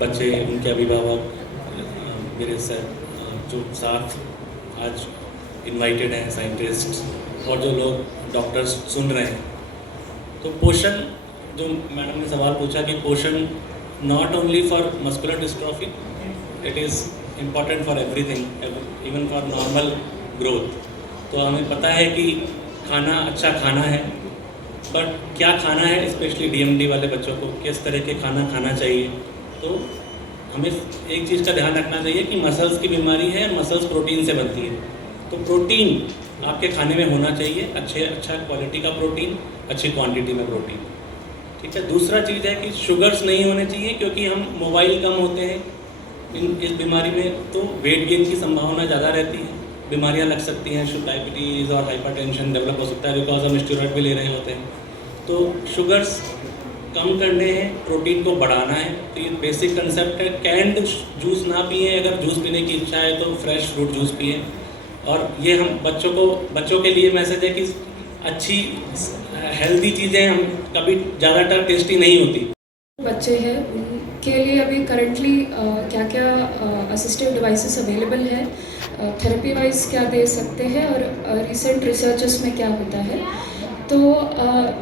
बच्चे, उनके अभिभावक, मेरे सर जो साथ आज इनवाइटेड हैं, साइंटिस्ट और जो लोग डॉक्टर्स सुन रहे हैं, तो पोषण, जो मैडम ने सवाल पूछा कि पोषण not only for muscular dystrophy, it is important for everything, even for normal growth. तो हमें पता है कि खाना अच्छा खाना है, बट क्या खाना है, स्पेशली डीएमडी वाले बच्चों को किस तरह के खाना खाना चाहिए। तो हमें एक चीज़ का ध्यान रखना चाहिए कि मसल्स की बीमारी है, मसल्स प्रोटीन से बनती है, तो प्रोटीन आपके खाने में होना चाहिए, अच्छा क्वालिटी का प्रोटीन, अच्छी क्वांटिटी में प्रोटीन। ठीक है। दूसरा चीज़ है कि शुगर्स नहीं होने चाहिए, क्योंकि हम मोबाइल कम होते हैं इस बीमारी में, तो वेट गेन की संभावना ज़्यादा रहती है, बीमारियां लग सकती हैं, डायबिटीज़ और हाइपरटेंशन डेवलप हो सकता है, बिकॉज हम स्टेरॉइड भी ले रहे होते हैं। तो शुगर्स कम करने हैं, प्रोटीन को बढ़ाना है। तो ये बेसिक कंसेप्ट है। कैंड जूस ना पिए, अगर जूस पीने की इच्छा है तो फ्रेश फ्रूट जूस पिए। और ये हम बच्चों के लिए मैसेज है कि अच्छी हेल्दी चीज़ें हम कभी ज़्यादातर टेस्टी नहीं होती। बच्चे हैं उनके लिए अभी करंटली क्या क्या असिस्टिव डिवाइसेस अवेलेबल है, थेरेपी वाइज क्या दे सकते हैं और रिसेंट रिसर्चेस में क्या होता है। तो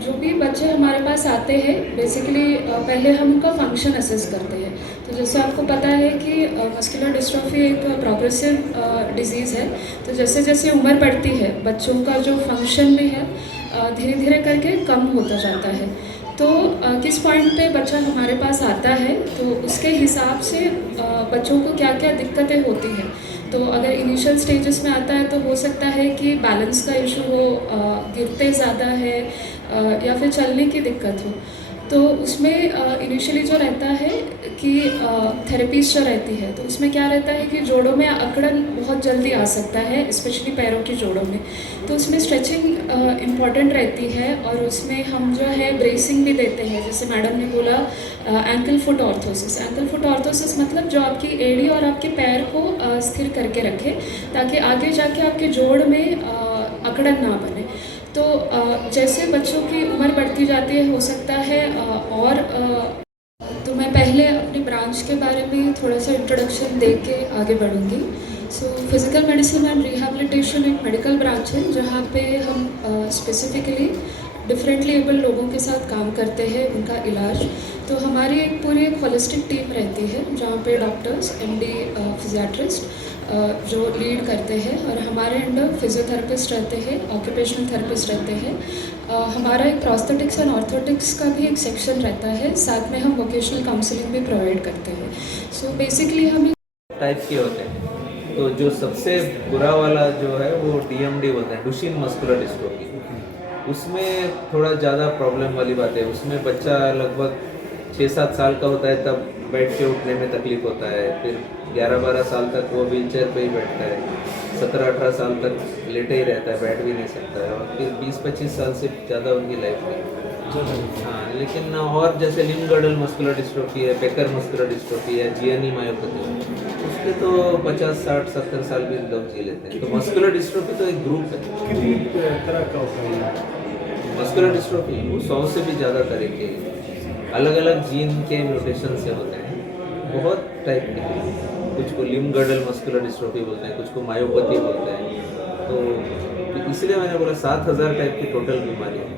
जो भी बच्चे हमारे पास आते हैं बेसिकली पहले हम उनका फंक्शन असेस करते हैं। तो जैसे आपको पता है कि मस्कुलर डिस्ट्रॉफी एक प्रोग्रेसिव डिजीज़ है, तो जैसे जैसे उम्र बढ़ती है बच्चों का जो फंक्शन भी है धीरे धीरे करके कम होता जाता है। तो किस पॉइंट पे बच्चा हमारे पास आता है तो उसके हिसाब से बच्चों को क्या क्या दिक्कतें होती हैं। तो अगर इनिशियल स्टेजेस में आता है तो हो सकता है कि बैलेंस का इशू हो, गिरते ज़्यादा है या फिर चलने की दिक्कत हो। तो उसमें इनिशियली जो रहता है कि थेरेपीज जो रहती है तो उसमें क्या रहता है कि जोड़ों में अकड़न बहुत जल्दी आ सकता है, स्पेशली पैरों की जोड़ों में। तो उसमें स्ट्रेचिंग इम्पॉर्टेंट रहती है और उसमें हम जो है ब्रेसिंग भी देते हैं। जैसे मैडम ने बोला ankle foot orthosis. Ankle foot orthosis मतलब जो आपकी एड़ी और आपके पैर को स्थिर करके रखे, ताकि आगे जाके आपके जोड़ में अकड़न ना बने। तो जैसे बच्चों की उम्र बढ़ती जाती है हो सकता है और तो मैं पहले अपनी ब्रांच के बारे में थोड़ा सा इंट्रोडक्शन दे के आगे बढ़ूँगी। So physical medicine and rehabilitation एक मेडिकल ब्रांच है जहाँ पे हम स्पेसिफिकली डिफरेंटली एबल लोगों के साथ काम करते हैं, उनका इलाज। तो हमारी एक पूरी एक होलिस्टिक टीम रहती है जहाँ पे डॉक्टर्स, एमडी, फिजियाट्रिस्ट जो लीड करते हैं, और हमारे अंडर फिजियोथेरेपिस्ट रहते हैं, ऑक्यूपेशनल थेरेपिस्ट रहते हैं। हमारा एक प्रोस्थेटिक्स एंड ऑर्थोटिक्स का भी एक सेक्शन रहता है, साथ में हम वोकेशनल काउंसलिंग भी प्रोवाइड करते हैं। सो बेसिकली हम टाइप के होते हैं। तो जो सबसे बुरा वाला जो है वो डीएमडी होता है, डुशेन मस्कुलर डिस्ट्रोफी। उसमें थोड़ा ज़्यादा प्रॉब्लम वाली बात है। उसमें बच्चा लगभग 6-7 साल का होता है तब बैठ के उठने में तकलीफ होता है, फिर 11-12 साल तक वो व्हीलचेयर पे ही बैठता है, 17-18 साल तक लेटे ही रहता है, बैठ भी नहीं सकता है, और फिर 20-25 साल से ज़्यादा उनकी लाइफ नहीं। हाँ, लेकिन और जैसे लिम्ब-गर्डल मस्कुलर डिस्ट्रोफी है, बेकर मस्कुलर डिस्ट्रोफी है, जीएनई मायोपैथी, उसके तो 50, 60, 70 साल भी लोग जी लेते हैं। तो मस्कुलर डिस्ट्रोफी तो एक ग्रुप है। कितनी तरह का होता है मस्कुलर डिस्ट्रोफी वो 100 से भी ज़्यादा तरह के अलग अलग जीन के म्यूटेशन से होते हैं, बहुत टाइप के हैं। कुछ को लिम्ब-गर्डल मस्कुलर डिस्ट्रोफी बोलते हैं, कुछ को मायोपैथी बोलते हैं। तो इसलिए मैंने बोला 7000 टाइप की टोटल बीमारी है।